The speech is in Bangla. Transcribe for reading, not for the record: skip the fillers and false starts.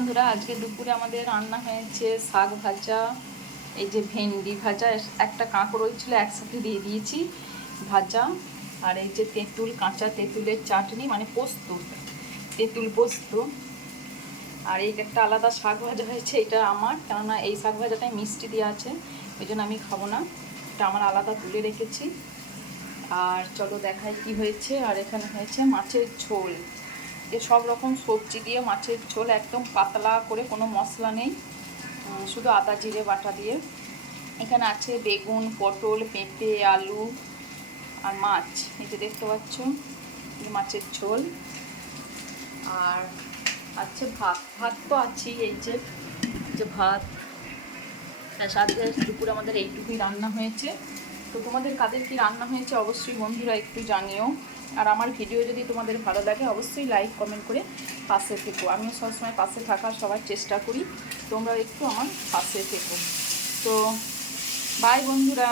বন্ধুরা, আজকে দুপুরে আমাদের রান্না হয়েছে শাক ভাজা, এই যে ভেন্ডি ভাজা, একটা কাঁকরোল ছিল একসাথে দিয়ে দিয়েছি ভাজা, আর এই যে তেঁতুল, কাঁচা তেঁতুলের চাটনি, মানে পোস্ত, তেঁতুল পোস্ত। আর এই একটা আলাদা শাক ভাজা হয়েছে, এটা আমার, কেননা এই শাক ভাজাটাই মিষ্টি দেওয়া আছে, ওই জন্য আমি খাবো না, এটা আমার আলাদা তুলে রেখেছি। আর চলো দেখাই কি হয়েছে। আর এখানে হয়েছে মাছের ঝোল, যে সব রকম সবজি দিয়ে মাছের ঝোল, একদম পাতলা করে, কোনো মশলা নেই, শুধু আদা জিরে বাটা দিয়ে। এখানে আছে বেগুন, পটল, পেঁপে, আলু আর মাছ, এই যে দেখতে পাচ্ছ মাছের ঝোল। আর আছে ভাত, ভাত তো আছেই, এই যে ভাত, তার সাথে দুপুরে আমাদের এইটুকুই রান্না হয়েছে। তো তোমাদের কাদের কি রান্না হয়েছে অবশ্যই বন্ধুরা একটু জানিও। আর আমার ভিডিও যদি তোমাদের ভালো লাগে অবশ্যই লাইক কমেন্ট করে পাশে থেকো। আমিও সবসময় পাশে থাকার সবার চেষ্টা করি, তোমরা একটু আমার পাশে থেকো। তো বাই বন্ধুরা।